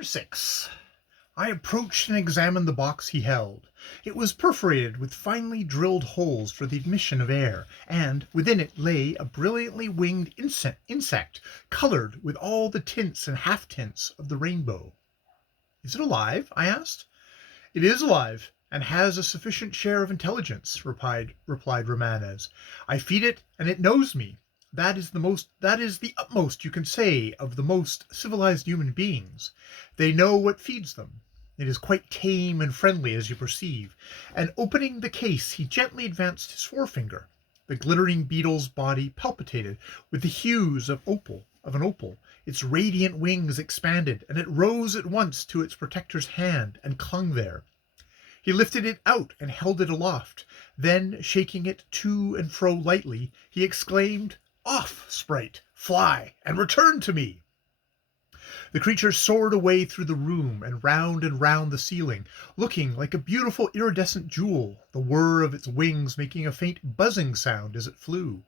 6. I approached and examined the box he held. It was perforated with finely drilled holes for the admission of air, and within it lay a brilliantly winged insect, colored with all the tints and half-tints of the rainbow. "Is it alive?" I asked. "It is alive, and has a sufficient share of intelligence," replied Romanes. "I feed it, and it knows me. That is the utmost you can say of the most civilized human beings. They know what feeds them. It is quite tame and friendly, as you perceive." And opening the case, he gently advanced his forefinger. The glittering beetle's body palpitated with the hues of an opal. Its radiant wings expanded, and it rose at once to its protector's hand and clung there. He lifted it out and held it aloft. Then, shaking it to and fro lightly, he exclaimed, "Off, sprite! Fly, and return to me!" The creature soared away through the room and round the ceiling, looking like a beautiful iridescent jewel, the whir of its wings making a faint buzzing sound as it flew.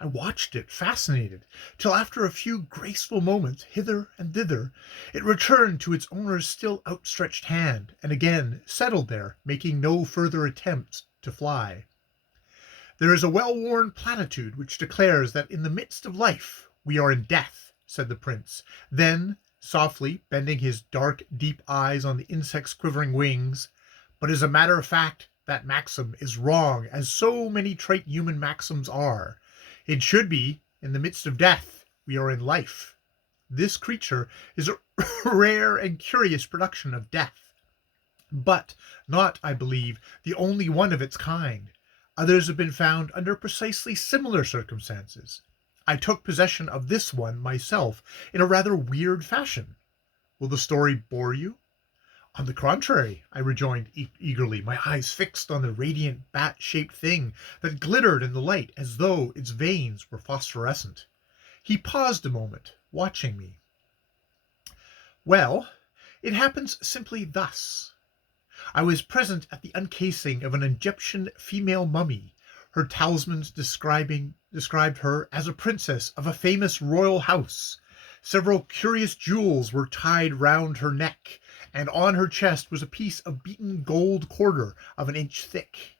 I watched it, fascinated, till after a few graceful moments hither and thither, it returned to its owner's still outstretched hand, and again settled there, making no further attempts to fly. "There is a well-worn platitude which declares that in the midst of life we are in death," said the prince. Then, softly bending his dark, deep eyes on the insect's quivering wings, "but as a matter of fact, that maxim is wrong, as so many trite human maxims are. It should be, in the midst of death, we are in life. This creature is a rare and curious production of death, but not, I believe, the only one of its kind. Others have been found under precisely similar circumstances. I took possession of this one myself in a rather weird fashion. Will the story bore you?" "On the contrary," I rejoined eagerly, my eyes fixed on the radiant bat-shaped thing that glittered in the light as though its veins were phosphorescent. He paused a moment, watching me. "Well, it happens simply thus. I was present at the uncasing of an Egyptian female mummy. Her talismans described her as a princess of a famous royal house. Several curious jewels were tied round her neck, and on her chest was a piece of beaten gold quarter of an inch thick.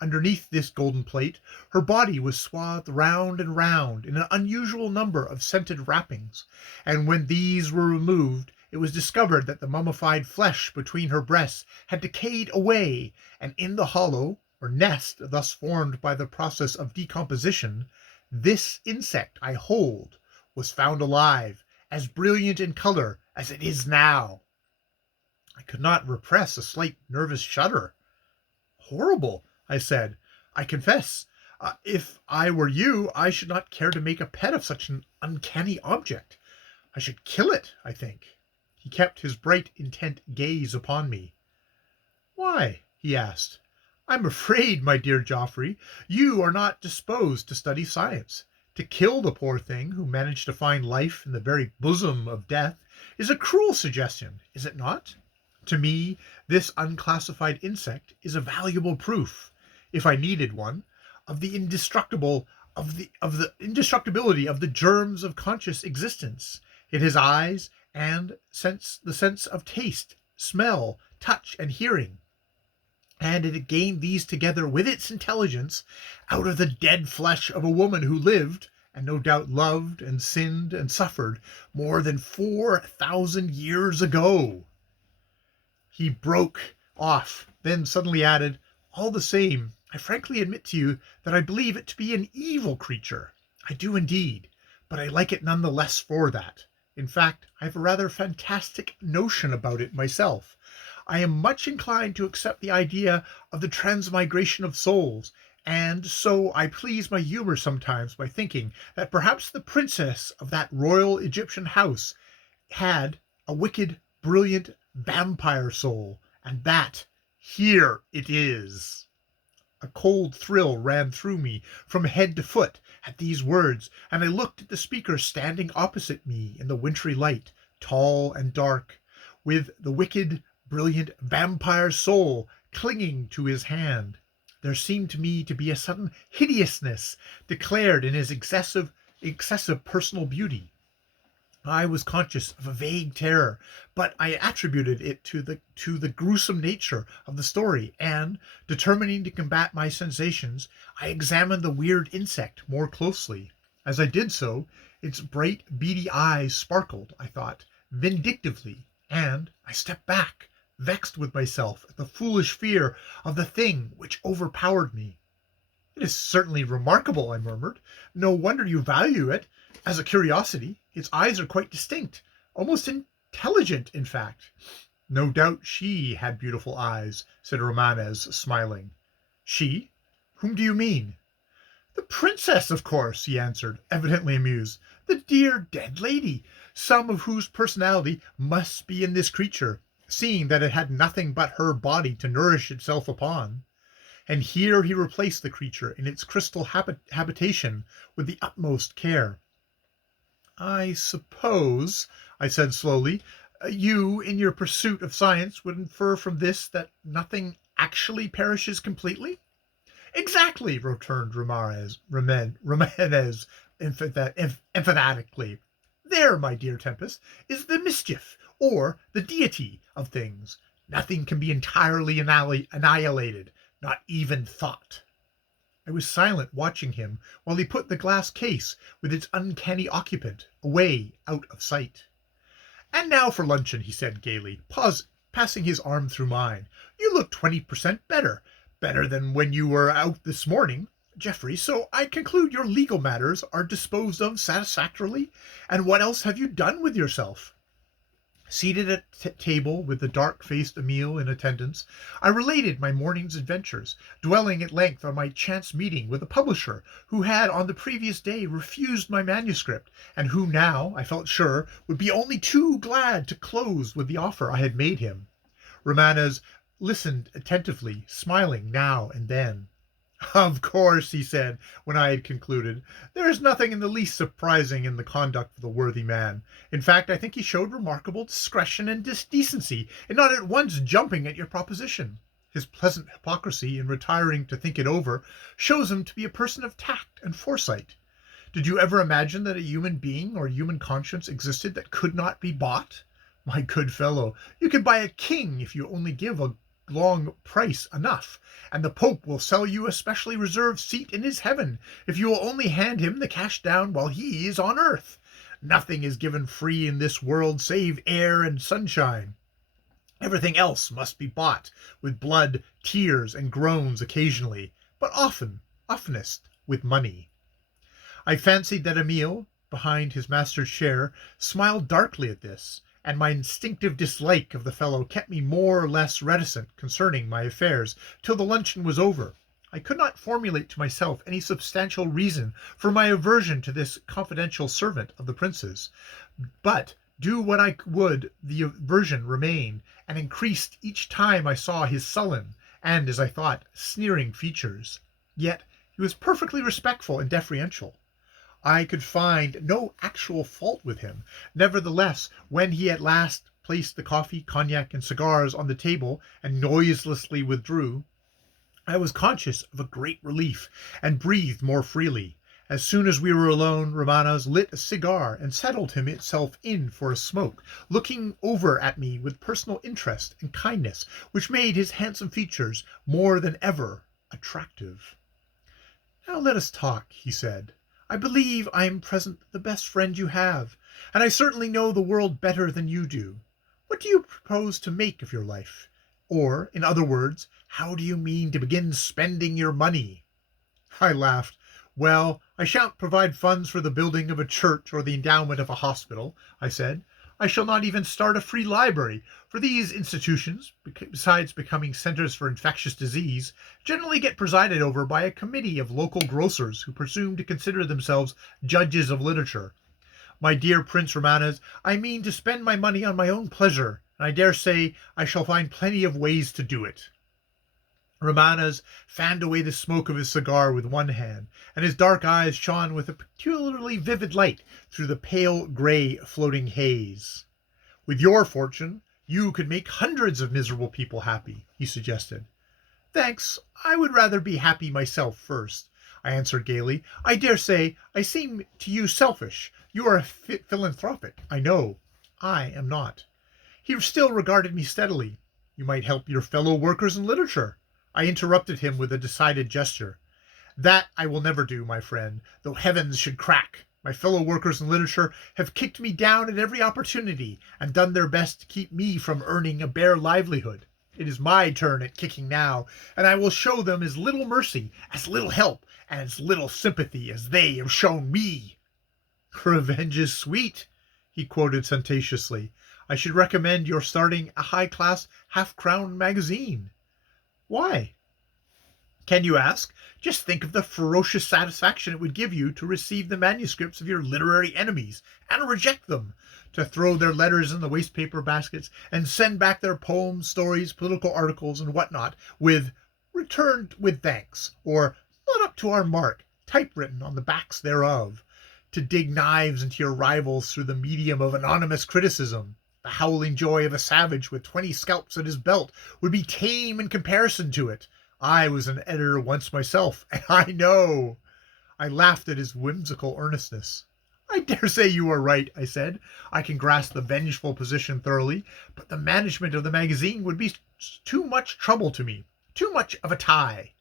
Underneath this golden plate, her body was swathed round and round in an unusual number of scented wrappings, and when these were removed, it was discovered that the mummified flesh between her breasts had decayed away, and in the hollow, or nest thus formed by the process of decomposition, this insect I hold was found alive, as brilliant in color as it is now." I could not repress a slight nervous shudder. "Horrible," I said. "I confess, if I were you, I should not care to make a pet of such an uncanny object. I should kill it, I think." He kept his bright, intent gaze upon me. "Why?" he asked. "I'm afraid, my dear Geoffrey, you are not disposed to study science. To kill the poor thing who managed to find life in the very bosom of death is a cruel suggestion, is it not? To me, this unclassified insect is a valuable proof, if I needed one, of the indestructibility of the germs of conscious existence. It has eyes and the sense of taste, smell, touch, and hearing, and it gained these together with its intelligence out of the dead flesh of a woman who lived, and no doubt loved and sinned and suffered, more than 4,000 years ago." He broke off, then suddenly added, "All the same, I frankly admit to you that I believe it to be an evil creature. I do indeed, but I like it none the less for that. In fact, I have a rather fantastic notion about it myself. I am much inclined to accept the idea of the transmigration of souls, and so I please my humor sometimes by thinking that perhaps the princess of that royal Egyptian house had a wicked, brilliant vampire soul, and that here it is." A cold thrill ran through me from head to foot at these words, and I looked at the speaker standing opposite me in the wintry light, tall and dark, with the wicked, brilliant vampire soul clinging to his hand. There seemed to me to be a sudden hideousness declared in his excessive personal beauty. I was conscious of a vague terror, but I attributed it to the gruesome nature of the story, and, determining to combat my sensations, I examined the weird insect more closely. As I did so, its bright, beady eyes sparkled, I thought, vindictively, and I stepped back, vexed with myself at the foolish fear of the thing which overpowered me. "It is certainly remarkable," I murmured. "No wonder you value it as a curiosity. Its eyes are quite distinct, almost intelligent, in fact." "No doubt she had beautiful eyes," said Romanes, smiling. "She? Whom do you mean?" "The princess, of course," he answered, evidently amused. "The dear dead lady, some of whose personality must be in this creature, seeing that it had nothing but her body to nourish itself upon." And here he replaced the creature in its crystal habitation with the utmost care. "I suppose," I said slowly, "you, in your pursuit of science, would infer from this that nothing actually perishes completely?" "Exactly," returned Romanes emphatically. "There, my dear Tempest, is the mischief, or the deity, of things. Nothing can be entirely annihilated, not even thought." I was silent, watching him while he put the glass case with its uncanny occupant away out of sight. "And now for luncheon," he said gaily, passing his arm through mine. "You look 20% better than when you were out this morning, Geoffrey, so I conclude your legal matters are disposed of satisfactorily. And what else have you done with yourself?" Seated at table with the dark-faced Emile in attendance, I related my morning's adventures, dwelling at length on my chance meeting with a publisher who had on the previous day refused my manuscript, and who now, I felt sure, would be only too glad to close with the offer I had made him. Romanes listened attentively, smiling now and then. "Of course," he said, when I had concluded, "there is nothing in the least surprising in the conduct of the worthy man. In fact, I think he showed remarkable discretion and decency in not at once jumping at your proposition. His pleasant hypocrisy in retiring to think it over shows him to be a person of tact and foresight. Did you ever imagine that a human being or human conscience existed that could not be bought? My good fellow, you can buy a king if you only give a long price enough, and the Pope will sell you a specially reserved seat in his heaven if you will only hand him the cash down while he is on earth. Nothing is given free in this world save air and sunshine. Everything else must be bought with blood, tears, and groans occasionally, but oftenest with money." I fancied that Emile, behind his master's chair, smiled darkly at this, and my instinctive dislike of the fellow kept me more or less reticent concerning my affairs till the luncheon was over. I could not formulate to myself any substantial reason for my aversion to this confidential servant of the prince's, but do what I would the aversion remained, and increased each time I saw his sullen, and, as I thought, sneering features. Yet he was perfectly respectful and deferential. I could find no actual fault with him. Nevertheless, when he at last placed the coffee, cognac, and cigars on the table and noiselessly withdrew, I was conscious of a great relief, and breathed more freely. As soon as we were alone, Romanes lit a cigar and settled himself in for a smoke, looking over at me with personal interest and kindness, which made his handsome features more than ever attractive. "Now let us talk," he said. "I believe I am present the best friend you have, and I certainly know the world better than you do. What do you propose to make of your life? Or, in other words, how do you mean to begin spending your money?" I laughed. "Well, I shan't provide funds for the building of a church or the endowment of a hospital," I said. "I shall not even start a free library, for these institutions, besides becoming centers for infectious disease, generally get presided over by a committee of local grocers who presume to consider themselves judges of literature. My dear Prince Romanes, I mean to spend my money on my own pleasure, and I dare say I shall find plenty of ways to do it." Romanes fanned away the smoke of his cigar with one hand, and his dark eyes shone with a peculiarly vivid light through the pale grey floating haze. "With your fortune, you could make hundreds of miserable people happy," he suggested. "Thanks, I would rather be happy myself first," I answered gaily. "I dare say I seem to you selfish. You are a philanthropic, I know. I am not. He still regarded me steadily. You might help your fellow workers in literature. I interrupted him with a decided gesture. That I will never do, my friend, though heavens should crack. My fellow workers in literature have kicked me down at every opportunity and done their best to keep me from earning a bare livelihood. It is my turn at kicking now, and I will show them as little mercy, as little help, and as little sympathy as they have shown me. Revenge is sweet, he quoted sententiously. I should recommend your starting a high-class half-crown magazine. Why? Can you ask? Just think of the ferocious satisfaction it would give you to receive the manuscripts of your literary enemies and reject them, to throw their letters in the wastepaper baskets and send back their poems, stories, political articles, and whatnot with "returned with thanks" or "not up to our mark" typewritten on the backs thereof, to dig knives into your rivals through the medium of anonymous criticism. The howling joy of a savage with 20 scalps at his belt would be tame in comparison to it. I was an editor once myself, and I know. I laughed at his whimsical earnestness. I dare say you are right, I said. I can grasp the vengeful position thoroughly, but the management of the magazine would be too much trouble to me, too much of a tie.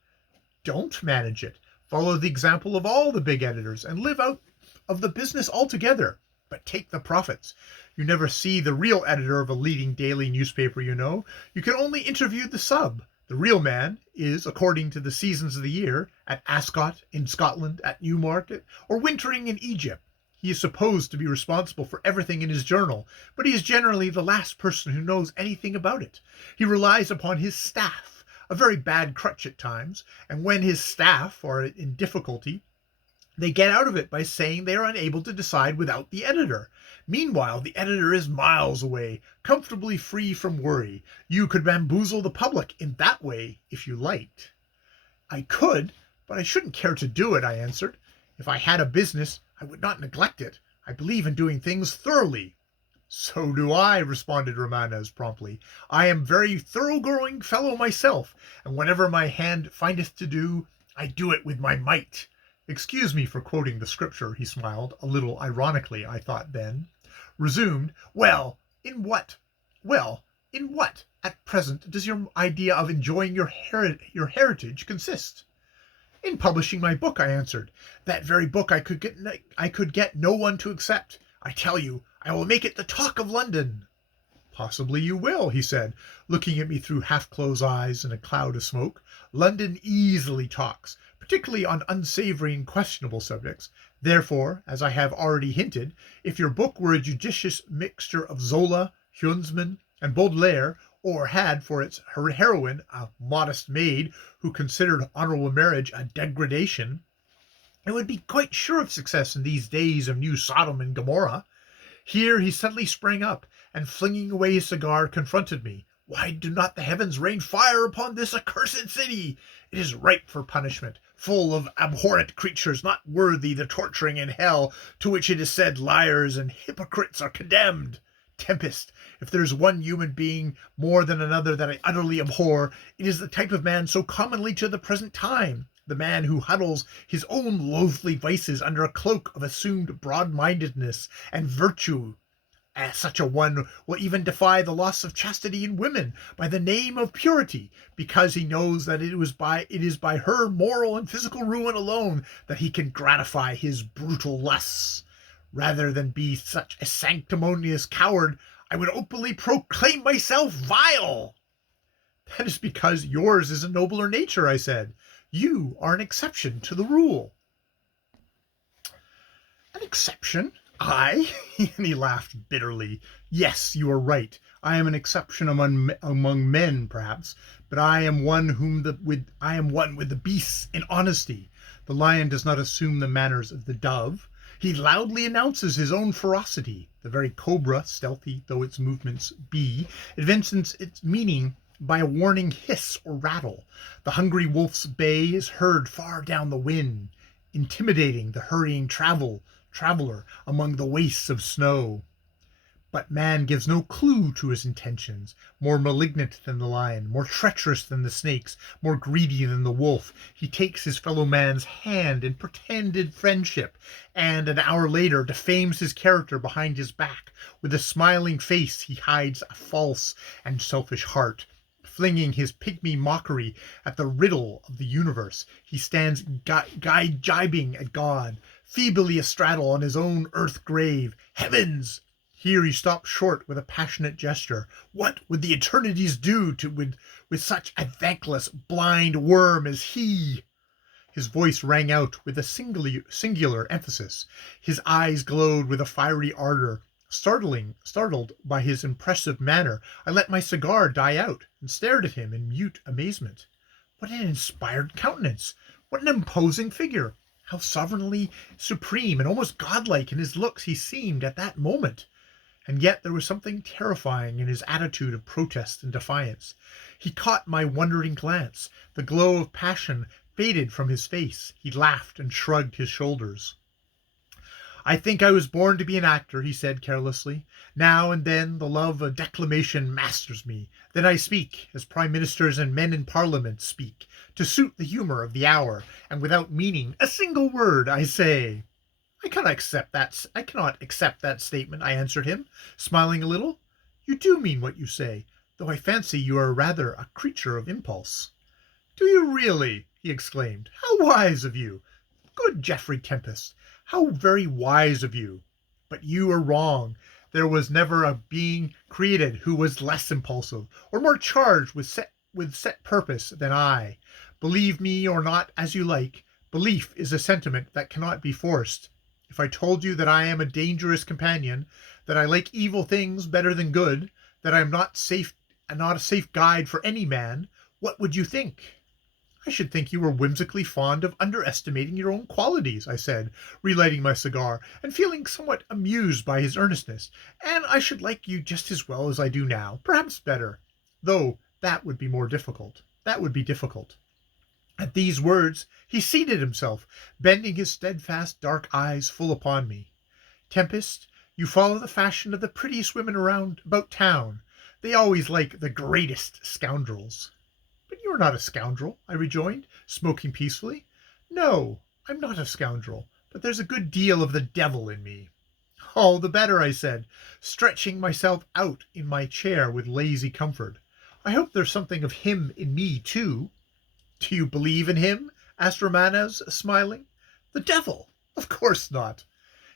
Don't manage it. Follow the example of all the big editors and live out of the business altogether, but take the profits. You never see the real editor of a leading daily newspaper, you know. You can only interview the sub. The real man is, according to the seasons of the year, at Ascot, in Scotland, at Newmarket, or wintering in Egypt. He is supposed to be responsible for everything in his journal, but he is generally the last person who knows anything about it. He relies upon his staff, a very bad crutch at times, and when his staff are in difficulty, they get out of it by saying they are unable to decide without the editor. Meanwhile, the editor is miles away, comfortably free from worry. You could bamboozle the public in that way if you liked. I could, but I shouldn't care to do it, I answered. If I had a business, I would not neglect it. I believe in doing things thoroughly. So do I, responded Romanes promptly. I am very thorough-going fellow myself, and whatever my hand findeth to do, I do it with my might. Excuse me for quoting the scripture, he smiled, a little ironically, I thought then. Resumed, Well, in what, at present, does your idea of enjoying your heritage consist? In publishing my book, I answered. That very book I could get no one to accept. I tell you, I will make it the talk of London. Possibly you will, he said, looking at me through half-closed eyes in a cloud of smoke. London easily talks, particularly on unsavory and questionable subjects. Therefore, as I have already hinted, if your book were a judicious mixture of Zola, Huntsman, and Baudelaire, or had for its heroine a modest maid who considered honorable marriage a degradation, it would be quite sure of success in these days of new Sodom and Gomorrah. Here he suddenly sprang up, and flinging away his cigar, confronted me. Why do not the heavens rain fire upon this accursed city? It is ripe for punishment, full of abhorrent creatures not worthy the torturing in hell, to which it is said liars and hypocrites are condemned. Tempest, if there is one human being more than another that I utterly abhor, it is the type of man so commonly to the present time, the man who huddles his own loathly vices under a cloak of assumed broad-mindedness and virtue. As such a one will even defy the loss of chastity in women by the name of purity, because he knows that it is by her moral and physical ruin alone that he can gratify his brutal lusts. Rather than be such a sanctimonious coward, I would openly proclaim myself vile. That is because yours is a nobler nature, I said. You are an exception to the rule. An exception? I? And he laughed bitterly. Yes, you are right. I am an exception among men, perhaps, but I am one with the beasts in honesty. The lion does not assume the manners of the dove. He loudly announces his own ferocity. The very cobra, stealthy though its movements be, evinces its meaning by a warning hiss or rattle. The hungry wolf's bay is heard far down the wind, intimidating the hurrying traveler among the wastes of snow. But man gives no clue to his intentions. More malignant than the lion, more treacherous than the snakes, more greedy than the wolf, he takes his fellow man's hand in pretended friendship, and an hour later defames his character behind his back. With a smiling face he hides a false and selfish heart. Flinging his pygmy mockery at the riddle of the universe, he stands gibing at God, feebly astraddle on his own earth grave. Heavens! Here he stopped short with a passionate gesture. What would the eternities do with such a thankless, blind worm as he? His voice rang out with a singular emphasis. His eyes glowed with a fiery ardor. Startled by his impressive manner, I let my cigar die out and stared at him in mute amazement. What an inspired countenance! What an imposing figure! How sovereignly supreme and almost godlike in his looks he seemed at that moment! And yet there was something terrifying in his attitude of protest and defiance. He caught my wondering glance. The glow of passion faded from his face. He laughed and shrugged his shoulders. "I think I was born to be an actor," he said carelessly. "Now and then the love of declamation masters me. Then I speak, as prime ministers and men in parliament speak, to suit the humor of the hour, and without meaning a single word I say." I cannot accept that statement," I answered him, smiling a little. "You do mean what you say, though I fancy you are rather a creature of impulse." "Do you really?" he exclaimed. "How wise of you! Good Geoffrey Tempest, how very wise of you! But you are wrong. There was never a being created who was less impulsive, or more charged with set purpose than I. Believe me or not as you like, belief is a sentiment that cannot be forced. If I told you that I am a dangerous companion, that I like evil things better than good, that I am not a safe guide for any man, what would you think?" "I should think you were whimsically fond of underestimating your own qualities," I said, relighting my cigar, and feeling somewhat amused by his earnestness. "And I should like you just as well as I do now, perhaps better. Though that would be difficult. At these words he seated himself, bending his steadfast dark eyes full upon me. "Tempest, you follow the fashion of the prettiest women about town. They always like the greatest scoundrels." "But you are not a scoundrel," I rejoined, smoking peacefully. "No, I'm not a scoundrel, but there's a good deal of the devil in me." "All the better," I said, stretching myself out in my chair with lazy comfort. "I hope there's something of him in me, too." "Do you believe in him?" asked Romanes, smiling. "The devil? Of course not."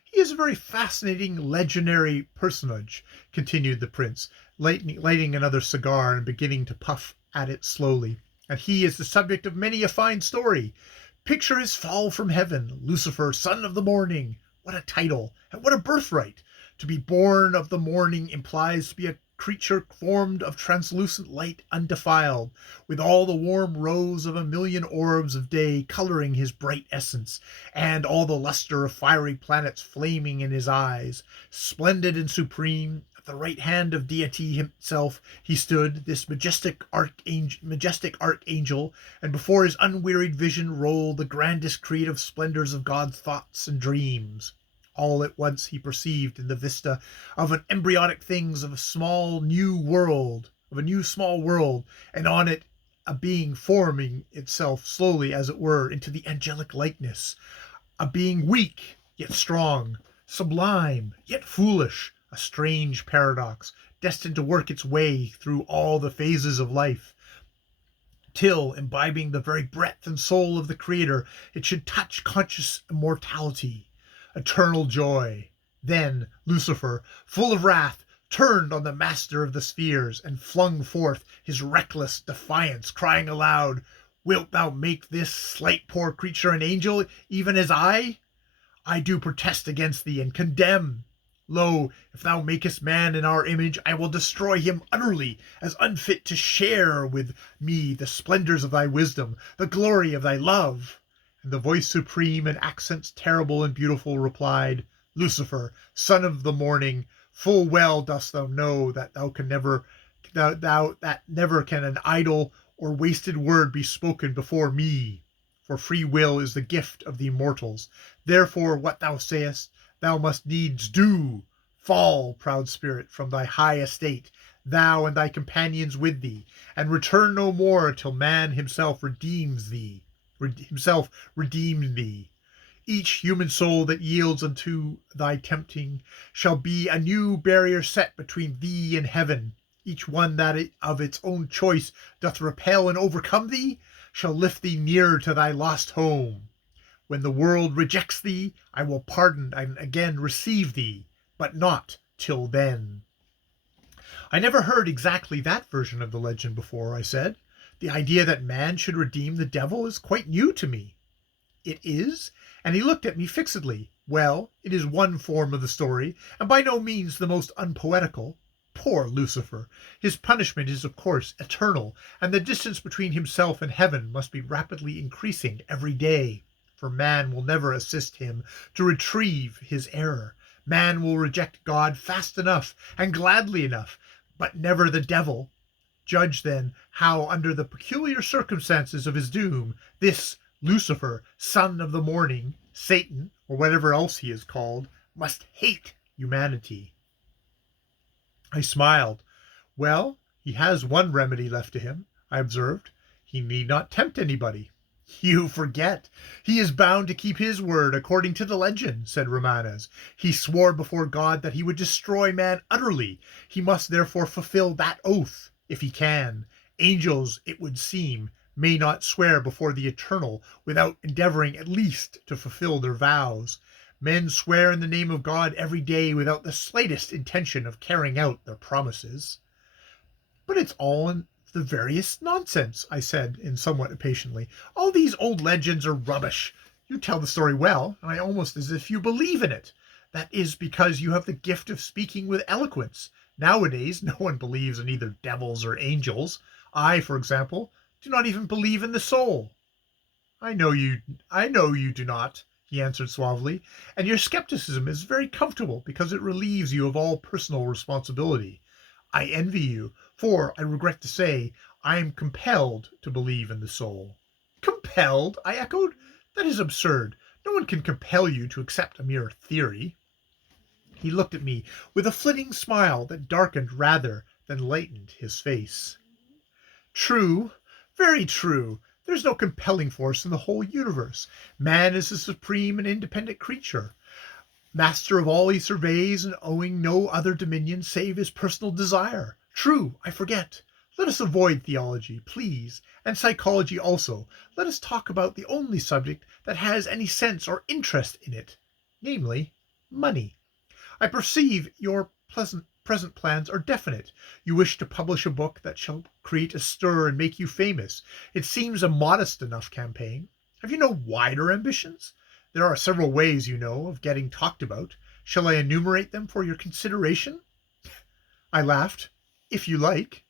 "He is a very fascinating, legendary personage," continued the prince, lighting another cigar and beginning to puff at it slowly. "And he is the subject of many a fine story. Picture his fall from heaven, Lucifer, son of the morning. What a title, and what a birthright! To be born of the morning implies to be a creature formed of translucent light undefiled, with all the warm rose of a million orbs of day coloring his bright essence, and all the luster of fiery planets flaming in his eyes. Splendid and supreme, at the right hand of deity himself he stood, this majestic archangel, and before his unwearied vision rolled the grandest creative splendors of God's thoughts and dreams. All at once he perceived in the vista of an embryonic things of a small new world, and on it a being forming itself slowly, as it were, into the angelic likeness, a being weak yet strong, sublime yet foolish, a strange paradox, destined to work its way through all the phases of life, till, imbibing the very breath and soul of the Creator, it should touch conscious immortality. Eternal joy. Then Lucifer, full of wrath, turned on the master of the spheres, and flung forth his reckless defiance, crying aloud, "Wilt thou make this slight poor creature an angel, even as I? I do protest against thee, and condemn. Lo, if thou makest man in our image, I will destroy him utterly, as unfit to share with me the splendors of thy wisdom, the glory of thy love." And the voice supreme, in accents terrible and beautiful, replied, "Lucifer, son of the morning, full well dost thou know that never can an idle or wasted word be spoken before me. For free will is the gift of the immortals. Therefore what thou sayest, thou must needs do. Fall, proud spirit, from thy high estate, thou and thy companions with thee, and return no more till man himself redeems thee. Himself redeemed thee. Each human soul that yields unto thy tempting shall be a new barrier set between thee and heaven. Each one that of its own choice doth repel and overcome thee shall lift thee nearer to thy lost home. When the world rejects thee, I will pardon and again receive thee, but not till then. I never heard exactly that version of the legend before, I said. The idea that man should redeem the devil is quite new to me. It is? And he looked at me fixedly. Well, it is one form of the story, and by no means the most unpoetical. Poor Lucifer! His punishment is of course eternal, and the distance between himself and heaven must be rapidly increasing every day, for man will never assist him to retrieve his error. Man will reject God fast enough and gladly enough, but never the devil. Judge then how, under the peculiar circumstances of his doom, this Lucifer, son of the morning, Satan, or whatever else he is called, must hate humanity. I smiled. Well, he has one remedy left to him, I observed. He need not tempt anybody. You forget. He is bound to keep his word according to the legend, said Romanes. He swore before God that he would destroy man utterly. He must therefore fulfill that oath, if he can. Angels, it would seem, may not swear before the Eternal without endeavoring at least to fulfill their vows. Men swear in the name of God every day without the slightest intention of carrying out their promises. But it's all in the veriest nonsense, I said, in somewhat impatiently. All these old legends are rubbish. You tell the story well, and I almost as if you believe in it. That is because you have the gift of speaking with eloquence. Nowadays, no one believes in either devils or angels. I, for example, do not even believe in the soul. I know you do not, he answered suavely, and your skepticism is very comfortable because it relieves you of all personal responsibility. I envy you, for, I regret to say, I am compelled to believe in the soul. Compelled? I echoed. That is absurd. No one can compel you to accept a mere theory. He looked at me with a flitting smile that darkened rather than lightened his face. True, very true. There's no compelling force in the whole universe. Man is a supreme and independent creature, master of all he surveys and owing no other dominion save his personal desire. True, I forget. Let us avoid theology, please, and psychology also. Let us talk about the only subject that has any sense or interest in it, namely, money. I perceive your present plans are definite. You wish to publish a book that shall create a stir and make you famous. It seems a modest enough campaign. Have you no wider ambitions? There are several ways, you know, of getting talked about. Shall I enumerate them for your consideration? I laughed. If you like.